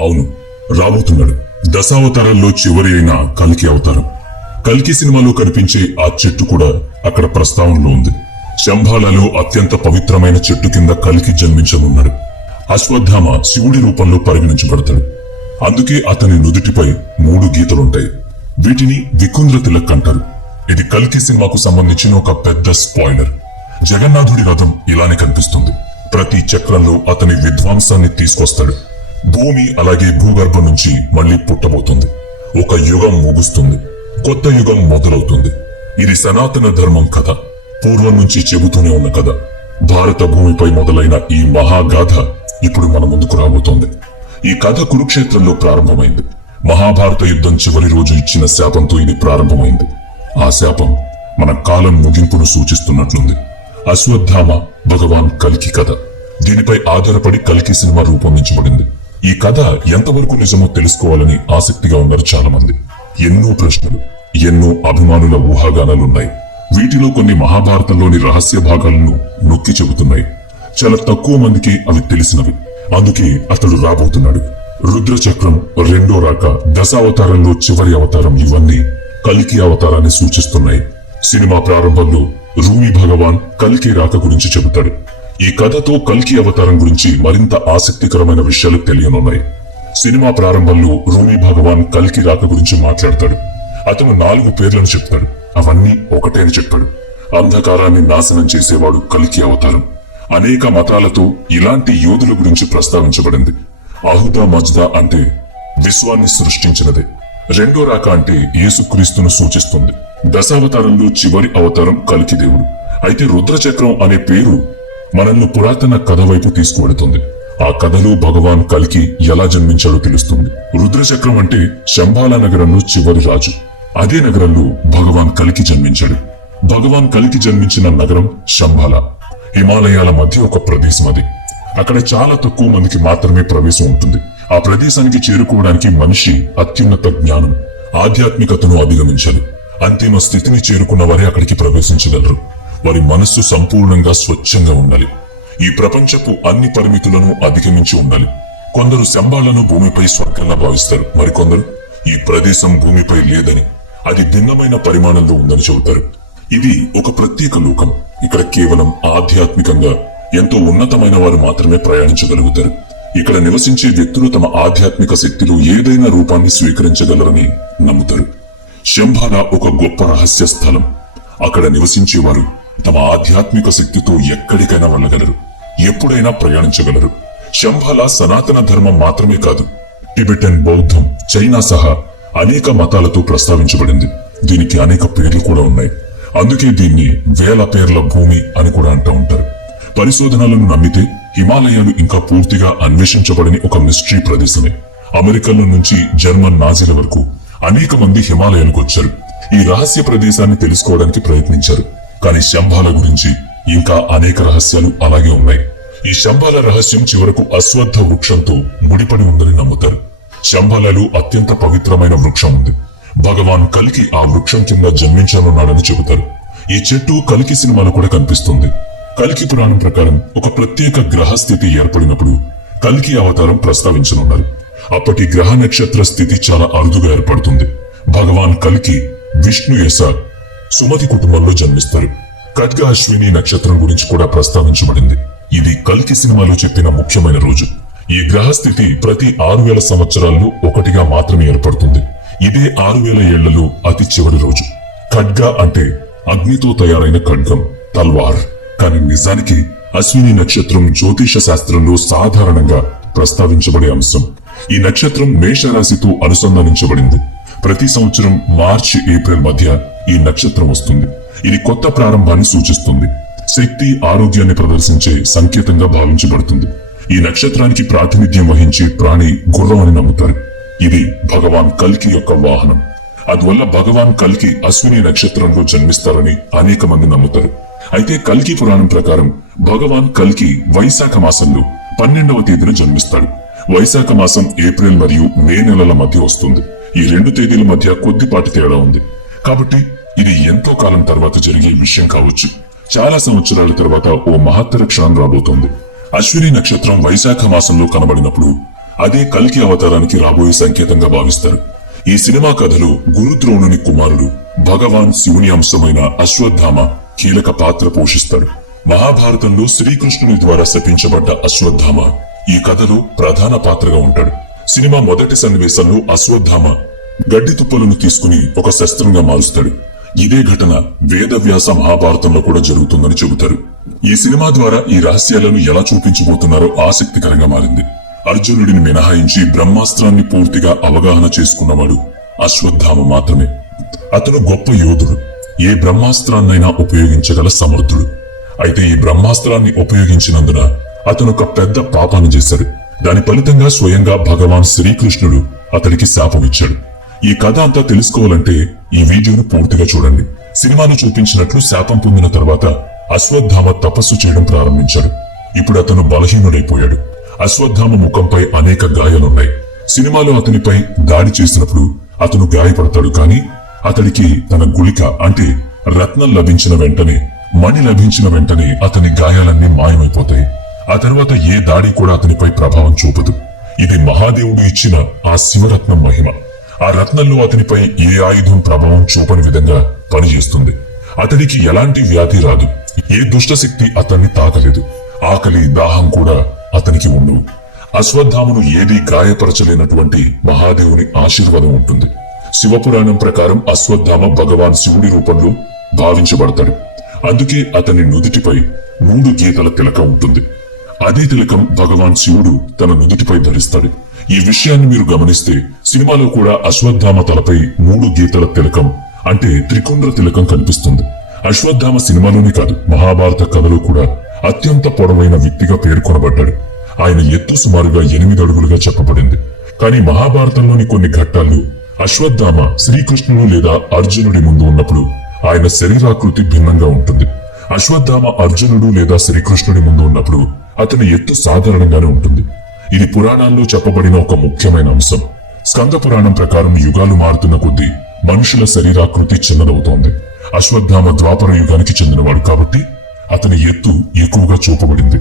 అవును రాబోతున్నాడు. దశావతారాల్లో చివరి అయిన కల్కి అవతారం. కల్కి సినిమాలో కనిపించే ఆ చెట్టు కూడా అక్కడ ప్రస్తావనలో ఉంది. శంభాలలో అత్యంత పవిత్రమైన చెట్టు కింద కల్కి జన్మించనున్నాడు. అశ్వత్థామ శివుడి రూపంలో పరిగణించబడతాడు. అందుకే అతని నుదుటిపై మూడు గీతలుంటాయి. వీటిని వికుంద్ర తిలక్ అంటారు. ఇది కల్కి సినిమాకు సంబంధించిన ఒక పెద్ద స్పాయిలర్. జగన్నాథుడి రథం ఇలానే కనిపిస్తుంది. ప్రతి చక్రంలో అతని విధ్వంసాన్ని తీసుకొస్తాడు. భూమి అలాగే భూగర్భం నుంచి మళ్ళీ పుట్టబోతుంది. ఒక యుగం ముగుస్తుంది. కొత్త యుగం మొదలవుతుంది. ఇది సనాతన ధర్మం కథ. పూర్వం నుంచి చెబుతూనే ఉన్న కథ. భారత భూమిపై మొదలైన ఈ మహాగాథ ఇప్పుడు మన ముందుకు రాబోతోంది. ఈ కథ కురుక్షేత్రంలో ప్రారంభమైంది. మహాభారత యుద్ధం చివరి రోజు ఇచ్చిన శాపంతో ఇది ప్రారంభమైంది. ఆ శాపం మన కాలం ముగింపును సూచిస్తున్నట్లుంది. అశ్వత్థామ భగవాన్ కల్కి కథ. దీనిపై ఆధారపడి కల్కి సినిమా రూపొందించబడింది. ఈ కథ ఎంతవరకు నిజమో తెలుసుకోవాలని ఆసక్తిగా ఉన్నారు చాలా మంది ఎన్నో ప్రశ్నలు ఎన్నో అభిమానుల ఊహాగానాలున్నాయి. వీటిలో కొన్ని మహాభారతంలోని రహస్య భాగాలను నొక్కి చెబుతున్నాయి. చాలా తక్కువ మందికి అవి తెలిసినవి. అందుకే అతడు రాబోతున్నాడు. రుద్రచక్రం రెండో రాక దశావతారంలో చివరి అవతారం ఇవన్నీ కలికి అవతారాన్ని సూచిస్తున్నాయి. సినిమా ప్రారంభంలో రూమి భగవాన్ కలికి రాక గురించి చెబుతాడు. ఈ కథతో కల్కి అవతారం గురించి మరింత ఆసక్తికరమైన విషయాలు తెలియనున్నాయి. సినిమా ప్రారంభంలో రూమి భగవాన్ కల్కి రాక గురించి మాట్లాడతాడు. అతను నాలుగు పేర్లను చెప్తాడు. అవన్నీ ఒకటే అని చెప్పాడు. అంధకారాన్ని నాశనం చేసేవాడు కల్కి అవతారం. అనేక మతాలతో ఇలాంటి యోధుల గురించి ప్రస్తావించబడింది. అహుదా మజ్దా అంటే విశ్వాన్ని సృష్టించినదే. రెండో రాక అంటే యేసుక్రీస్తును సూచిస్తుంది. దశావతారంలో చివరి అవతారం కలికి దేవుడు. అయితే రుద్రచక్రం అనే పేరు మనల్ని పురాతన కథ వైపు తీసుకువెడుతుంది ఆ కథలో భగవాన్ కలికి ఎలా జన్మించాడో తెలుస్తుంది. రుద్రచక్రం అంటే శంభాల నగరంలో చివరి రాజు. అదే నగరంలో భగవాన్ కలికి జన్మించాడు. భగవాన్ కలికి జన్మించిన నగరం శంభాల. హిమాలయాల మధ్య ఒక ప్రదేశం అది. అక్కడ చాలా తక్కువ మందికి మాత్రమే ప్రవేశం ఉంటుంది. ఆ ప్రదేశానికి చేరుకోవడానికి మనిషి అత్యున్నత జ్ఞానం ఆధ్యాత్మికతను అధిగమించాలి. అంతిమ స్థితిని చేరుకున్న వారే అక్కడికి ప్రవేశించగలరు. వారి మనస్సు సంపూర్ణంగా స్వచ్ఛంగా ఉండాలి. ఈ ప్రపంచపు అన్ని పరిమితులను అధిగమించి ఉండాలి. కొందరు శంబాలను భూమిపై స్వర్గంగా భావిస్తారు. మరికొందరు ఈ ప్రదేశం భూమిపై లేదని అది భిన్నమైన పరిమాణంలో ఉందని చెబుతారు. ఇది ఒక ప్రత్యేక లోకం. ఇక్కడ కేవలం ఆధ్యాత్మికంగా ఎంతో ఉన్నతమైన వారు మాత్రమే ప్రయాణించగలుగుతారు. ఇక్కడ నివసించే వ్యక్తులు తమ ఆధ్యాత్మిక శక్తిలో ఏదైనా రూపాన్ని స్వీకరించగలరని నమ్ముతారు. శంభాల ఒక గొప్ప రహస్య స్థలం అక్కడ నివసించేవారు తమ ఆధ్యాత్మిక శక్తితో ఎక్కడికైనా వెళ్ళగలరు. ఎప్పుడైనా ప్రయాణించగలరు. శంభాల సనాతన ధర్మం మాత్రమే కాదు టిబెటన్ బౌద్ధం చైనా సహా అనేక మతాలతో ప్రస్తావించబడింది. దీనికి అనేక పేర్లు కూడా ఉన్నాయి. అందుకే దీన్ని వేల పేర్ల భూమి అని కూడా అంటూ ఉంటారు. పరిశోధనలను నమ్మితే హిమాలయాలు ఇంకా పూర్తిగా అన్వేషించబడని ఒక మిస్టరీ ప్రదేశమే. అమెరికన్ల నుంచి జర్మన్ నాజీల వరకు అనేక మంది హిమాలయాలకు వచ్చారు. ఈ రహస్య ప్రదేశాన్ని తెలుసుకోవడానికి ప్రయత్నించారు. కానీ శంభాల గురించి ఇంకా అనేక రహస్యాలు అలాగే ఉన్నాయి. ఈ శంభాల రహస్యం చివరకు అశ్వత్థ వృక్షంతో ముడిపడి ఉందని నమ్ముతారు. శంభాలలో అత్యంత పవిత్రమైన వృక్షం ఉంది. భగవాన్ కలికి ఆ వృక్షం కింద జన్మించనున్నాడని చెబుతారు. ఈ చెట్టు కలికి సినిమాలో కూడా కనిపిస్తుంది. కలికి పురాణం ప్రకారం ఒక ప్రత్యేక గ్రహ స్థితి ఏర్పడినప్పుడు కలికి అవతారం ప్రస్తావించనున్నారు. అప్పటి గ్రహ నక్షత్ర స్థితి చాలా అరుదుగా ఏర్పడుతుంది. భగవాన్ కలికి విష్ణు యశ సుమతి కుటుంబంలో జన్మిస్తారు. ఖడ్గ అశ్విని నక్షత్రం గురించి కూడా ప్రస్తావించబడింది. ఇది కల్కి సినిమాలో చెప్పిన ముఖ్యమైన రోజు. ఈ గ్రహ స్థితి ప్రతి ఆరు వేల సంవత్సరాల్లో ఒకటిగా మాత్రమే ఏర్పడుతుంది. ఇదే ఆరు వేల ఏళ్ళలో అతి చివరి రోజు. ఖడ్గ అంటే అగ్నితో తయారైన ఖడ్గం తల్వార్. కానీ నిజానికి అశ్విని నక్షత్రం జ్యోతిష శాస్త్రంలో సాధారణంగా ప్రస్తావించబడే అంశం. ఈ నక్షత్రం మేషరాశితో అనుసంధానించబడింది. ప్రతి సంవత్సరం మార్చి ఏప్రిల్ మధ్య ఈ నక్షత్రం వస్తుంది. ఇది కొత్త ప్రారంభాన్ని సూచిస్తుంది. శక్తి ఆరోగ్యాన్ని ప్రదర్శించే సంకేతంగా భావించబడుతుంది. ఈ నక్షత్రానికి ప్రాతినిధ్యం వహించే ప్రాణి గుర్రం అని నమ్ముతారు. ఇది భగవాన్ కల్కి యొక్క వాహనం. అందువల్ల భగవాన్ కల్కి అశ్విని నక్షత్రంలో జన్మిస్తారని అనేక మంది నమ్ముతారు. అయితే కల్కి పురాణం ప్రకారం భగవాన్ కల్కి వైశాఖ మాసంలో పన్నెండవ తేదీన జన్మిస్తాడు. వైశాఖ మాసం ఏప్రిల్ మరియు మే నెలల మధ్య వస్తుంది. ఈ రెండు తేదీల మధ్య కొద్దిపాటి తేడా ఉంది. కాబట్టి ఇది ఎంతో కాలం తర్వాత జరిగే విషయం కావచ్చు. చాలా సంవత్సరాల తర్వాత ఓ మహత్తర క్షణం రాబోతోంది. అశ్విని నక్షత్రం వైశాఖ మాసంలో కనబడినప్పుడు అదే కల్కి అవతారానికి రాబోయే సంకేతంగా భావిస్తారు. ఈ సినిమా కథలో గురుద్రోణుని కుమారుడు భగవాన్ శివుని అంశమైన అశ్వత్థామ కీలక పాత్ర పోషిస్తాడు. మహాభారతంలో శ్రీకృష్ణుని ద్వారా శపించబడ్డ అశ్వత్థామ ఈ కథలో ప్రధాన పాత్రగా ఉంటాడు. సినిమా మొదటి సన్నివేశంలో అశ్వత్థామ గడ్డి తుప్పలను తీసుకుని ఒక శస్త్రంగా మారుస్తాడు. ఇదే ఘటన వేదవ్యాస మహాభారతంలో కూడా జరుగుతుందని చెబుతారు. ఈ సినిమా ద్వారా ఈ రహస్యాలను ఎలా చూపించబోతున్నారో ఆసక్తికరంగా మారింది. అర్జునుడిని మినహాయించి బ్రహ్మాస్త్రాన్ని పూర్తిగా అవగాహన చేసుకున్నవాడు అశ్వత్థామ మాత్రమే. అతను గొప్ప యోధుడు. ఏ బ్రహ్మాస్త్రాన్నైనా ఉపయోగించగల సమర్థుడు. అయితే ఈ బ్రహ్మాస్త్రాన్ని ఉపయోగించినందున అతను ఒక పెద్ద పాపాన్ని చేశాడు. దాని ఫలితంగా స్వయంగా భగవాన్ శ్రీకృష్ణుడు అతడికి శాపం ఇచ్చాడు. ఈ కథ అంతా తెలుసుకోవాలంటే ఈ వీడియోను పూర్తిగా చూడండి. సినిమాను చూపించినట్లు శాపం పొందిన తర్వాత అశ్వత్థామ తపస్సు చేయడం ప్రారంభించాడు. ఇప్పుడు అతను బలహీనుడైపోయాడు. అశ్వత్థామ ముఖంపై అనేక గాయాలున్నాయి. సినిమాలో అతనిపై దాడి చేసినప్పుడు అతను గాయపడతాడు కానీ అతడికి తన గుళిక అంటే రత్నం లభించిన వెంటనే మణి లభించిన వెంటనే అతని గాయాలన్నీ మాయమైపోతాయి. ఆ తర్వాత ఏ దాడి కూడా అతనిపై ప్రభావం చూపదు. ఇది మహాదేవుడు ఇచ్చిన ఆ శివరత్నం మహిమ. ఆ రత్నంలో అతనిపై ఏ ఆయుధం ప్రభావం చూపని విధంగా పనిచేస్తుంది? అతడికి ఎలాంటి వ్యాధి రాదు. ఏ దుష్టశక్తి అతన్ని తాకలేదు. ఆకలి దాహం కూడా అతనికి ఉండవు. అశ్వత్థామును ఏది గాయపరచలేనటువంటి మహాదేవుని ఆశీర్వాదం ఉంటుంది. శివపురాణం ప్రకారం అశ్వత్థామ భగవాన్ శివుడి రూపంలో భావించబడతాడు. అందుకే అతని నుదుటిపై మూడు గీతల తిలక ఉంటుంది. అదే తిలకం భగవాన్ శివుడు తన నుదుటిపై ధరిస్తాడు. ఈ విషయాన్ని మీరు గమనిస్తే సినిమాలో కూడా అశ్వత్థామ తలపై మూడు గీతల తిలకం అంటే త్రికుండ్ర తిలకం కనిపిస్తుంది. అశ్వత్థామ సినిమాలోనే కాదు మహాభారత కథలో కూడా అత్యంత పొడవైన వ్యక్తిగా పేర్కొనబడ్డాడు ఆయన ఎత్తు సుమారుగా ఎనిమిది అడుగులుగా చెప్పబడింది. కానీ మహాభారతంలోని కొన్ని ఘట్టాల్లో అశ్వత్థామ శ్రీకృష్ణుడు లేదా అర్జునుడి ముందు ఉన్నప్పుడు ఆయన శరీరాకృతి భిన్నంగా ఉంటుంది. అశ్వత్థామ అర్జునుడు లేదా శ్రీకృష్ణుడి ముందు ఉన్నప్పుడు అతని ఎత్తు సాధారణంగానే ఉంటుంది. ఇది పురాణాల్లో చెప్పబడిన ఒక ముఖ్యమైన అంశం. స్కంద పురాణం ప్రకారం యుగాలు మారుతున్న కొద్దీ మనుషుల శరీరాకృతి చిన్నదవుతోంది. అశ్వత్థామ ద్వాపర యుగానికి చెందినవాడు కాబట్టి అతని ఎత్తు ఎక్కువగా చూపబడింది.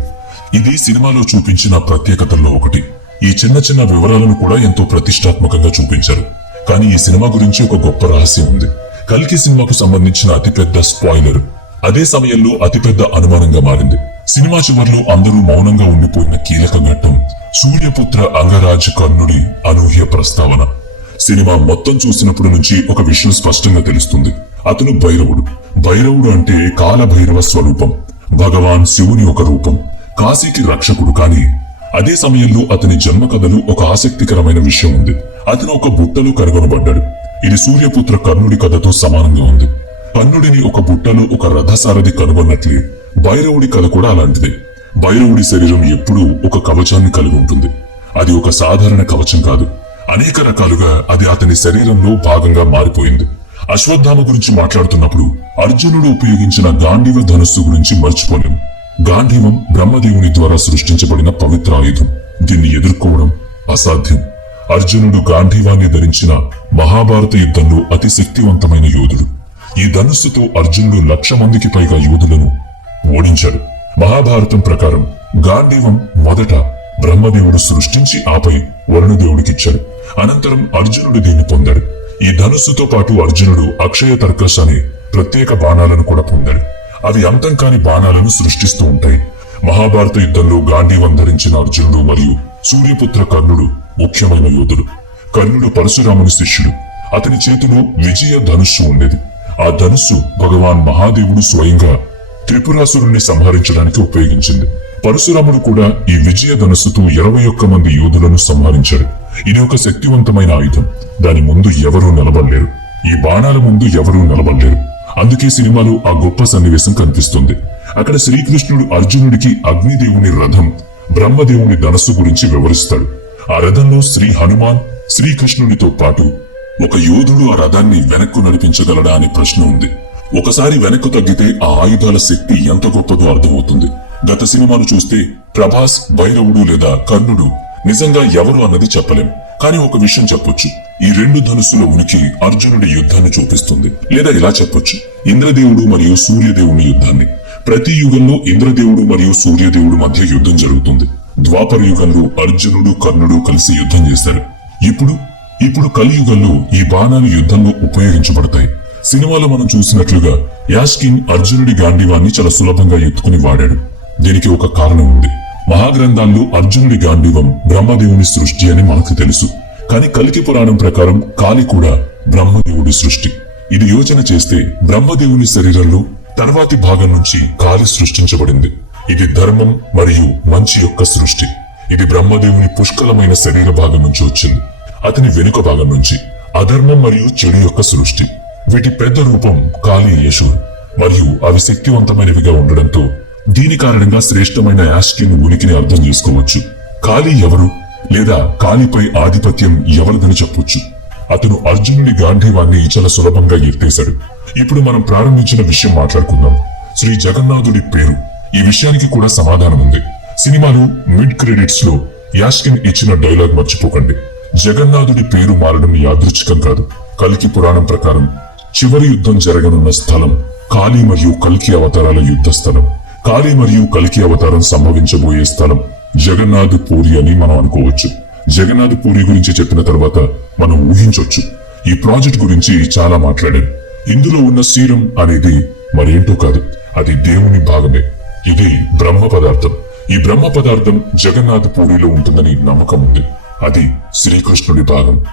ఇది సినిమాలో చూపించిన ప్రత్యేకతల్లో ఒకటి. ఈ చిన్న చిన్న వివరాలను కూడా ఎంతో ప్రతిష్టాత్మకంగా చూపించారు. కానీ ఈ సినిమా గురించి ఒక గొప్ప రహస్యం ఉంది. కల్కి సినిమాకు సంబంధించిన అతిపెద్ద స్పాయిలర్. అదే సమయంలో అతిపెద్ద అనుమానంగా మారింది. సినిమా చివర్లో అందరూ మౌనంగా ఉండిపోయిన కీలక ఘట్టం సూర్యపుత్ర అంగరాజ్ కర్ణుడి అనూహ్య ప్రస్తావన. సినిమా మొత్తం చూసినప్పుడు నుంచి ఒక విషయం స్పష్టంగా తెలుస్తుంది. అతను భైరవుడు. భైరవుడు అంటే కాలభైరవ స్వరూపం. భగవాన్ శివుని ఒక రూపం. కాశీకి రక్షకుడు కానీ. అదే సమయంలో అతని జన్మ కథలు ఒక ఆసక్తికరమైన విషయం ఉంది. అతను ఒక బుట్టలో కనుగొనబడ్డాడు. ఇది సూర్యపుత్ర కర్ణుడి కథతో సమానంగా ఉంది. కర్ణుడిని ఒక బుట్టలో ఒక రథసారథి కనుగొన్నట్లే భైరవుడి కథ కూడా అలాంటిదే. భైరవుడి శరీరం ఎప్పుడూ ఒక కవచాన్ని కలిగి ఉంటుంది. అది ఒక సాధారణ కవచం కాదు. అనేక రకాలుగా అది అతని శరీరంలో భాగంగా మారిపోయింది. అశ్వత్థామ గురించి మాట్లాడుతున్నప్పుడు అర్జునుడు ఉపయోగించిన గాంధీవ ధనుస్సు గురించి మర్చిపోలేం. గాంధీవం బ్రహ్మదేవుని ద్వారా సృష్టించబడిన పవిత్ర ఆయుధం. దీన్ని ఎదుర్కోవడం అసాధ్యం. అర్జునుడు గాంధీవాన్ని ధరించిన మహాభారత యుద్ధంలో అతి శక్తివంతమైన యోధుడు. ఈ ధనుస్సుతో అర్జునుడు లక్ష మందికి పైగా యోధులను ఓడించాడు మహాభారతం ప్రకారం గాంధీవం మొదట బ్రహ్మదేవుడు సృష్టించి ఆపై వరుణదేవుడికిచ్చాడు. అనంతరం అర్జునుడు దీన్ని పొందాడు. ఈ ధనుస్సుతో పాటు అర్జునుడు అక్షయ తర్కస్ అనే ప్రత్యేక బాణాలను కూడా పొందాడు. అవి అంతం కాని బాణాలను సృష్టిస్తూ ఉంటాయి. మహాభారత యుద్ధంలో గాంధీవం ధరించిన అర్జునుడు మరియు సూర్యపుత్ర కర్ణుడు ముఖ్యమైన యోధుడు కర్ణుడు పరశురాముని శిష్యుడు. అతని చేతిలో విజయ ధనుస్సు ఉండేది. ఆ ధనుస్సు భగవాన్ మహాదేవుడు స్వయంగా త్రిపురాసురుణ్ణి సంహరించడానికి ఉపయోగించింది. పరశురాముడు కూడా ఈ విజయ ధనస్సుతో ఇరవై ఒక్క మంది యోధులను సంహరించాడు. ఇది ఒక శక్తివంతమైన ఆయుధం. దాని ముందు ఎవరూ నిలబడలేరు. ఈ బాణాల ముందు ఎవరూ నిలబడలేరు. అందుకే సినిమాలో ఆ గొప్ప సన్నివేశం కనిపిస్తుంది. అక్కడ శ్రీకృష్ణుడు అర్జునుడికి అగ్నిదేవుని రథం బ్రహ్మదేవుని ధనస్సు గురించి వివరిస్తాడు. ఆ రథంలో శ్రీ హనుమాన్ శ్రీకృష్ణునితో పాటు ఒక యోధుడు ఆ రథాన్ని వెనక్కు నడిపించగలడా అనే ప్రశ్న ఉంది. ఒకసారి వెనక్కు తగ్గితే ఆ ఆయుధాల శక్తి ఎంత గొప్పదో అర్థమవుతుంది. గత సినిమాను చూస్తే ప్రభాస్ భైరవుడు లేదా కర్ణుడు నిజంగా ఎవరు అన్నది చెప్పలేం. కానీ ఒక విషయం చెప్పొచ్చు. ఈ రెండు ధనుసుల ఉనికి అర్జునుడి యుద్ధాన్ని చూపిస్తుంది. లేదా ఇలా చెప్పొచ్చు. ఇంద్రదేవుడు మరియు సూర్యదేవుని యుద్ధాన్ని. ప్రతి యుగంలో ఇంద్రదేవుడు మరియు సూర్యదేవుడు మధ్య యుద్ధం జరుగుతుంది. ద్వాపర యుగంలో అర్జునుడు కర్ణుడు కలిసి యుద్ధం చేశారు ఇప్పుడు ఇప్పుడు కలియుగంలో ఈ బాణాలు యుద్ధంలో ఉపయోగించబడతాయి. సినిమాలో మనం చూసినట్లుగా యాష్కిన్ అర్జునుడి గాంధీవాన్ని చాలా సులభంగా ఎత్తుకుని వాడాడు. దీనికి ఒక కారణం ఉంది. మహాగ్రంథాల్లో అర్జునుడి గాంధీవం బ్రహ్మదేవుని సృష్టి అని మనకు తెలుసు. కానీ కలికి పురాణం ప్రకారం కాలి కూడా బ్రహ్మదేవుడి సృష్టి. ఇది యోచన చేస్తే బ్రహ్మదేవుని శరీరంలో తర్వాతి భాగం నుంచి కాలి సృష్టించబడింది. ఇది ధర్మం మరియు మంచి యొక్క సృష్టి. ఇది బ్రహ్మదేవుని పుష్కలమైన శరీర భాగం నుంచి వచ్చింది. అతని వెనుక భాగం నుంచి అధర్మం మరియు చెడు యొక్క సృష్టి. వీటి పెద్ద రూపం కాళీ యశుర్. మరియు అవి శక్తివంతమైనవిగా ఉండడంతో దీని కారణంగా శ్రేష్టమైన యాష్కిన్ ఉనికిని అర్థం చేసుకోవచ్చు. కాళీ ఎవరు? లేదా కాళీపై ఆధిపత్యం ఎవరిదని చెప్పొచ్చు. అతను అర్జునుడి గాంధీవాన్ని చాలా సులభంగా ఎత్తేశాడు. ఇప్పుడు మనం ప్రారంభించిన విషయం మాట్లాడుకుందాం. శ్రీ జగన్నాథుడి పేరు. ఈ విషయానికి కూడా సమాధానం ఉంది. సినిమాలు మిడ్ క్రెడిట్స్లో యాష్కిన్ ఇచ్చిన డైలాగ్ మర్చిపోకండి. జగన్నాథుడి పేరు మారడం యాదృచ్ఛికం కాదు. కలికి పురాణం ప్రకారం చివరి యుద్ధం జరగనున్న స్థలం కాళీ మరియు కల్కి అవతారాల యుద్ధ స్థలం. కాళీ మరియు కల్కి అవతారం సంభవించబోయే స్థలం జగన్నాథ్ పూరి అని మనం అనుకోవచ్చు. జగన్నాథ్ పూరి గురించి చెప్పిన తర్వాత మనం ఊహించవచ్చు ఈ ప్రాజెక్ట్ గురించి చాలా మాట్లాడాను ఇందులో ఉన్న సీరం అనేది మరేంటో కాదు. అది దేవుని భాగమే. ఇది బ్రహ్మ పదార్థం. ఈ బ్రహ్మ పదార్థం జగన్నాథ్ పూరిలో ఉంటుందని నమ్మకం ఉంది. అది శ్రీకృష్ణుడి భాగం.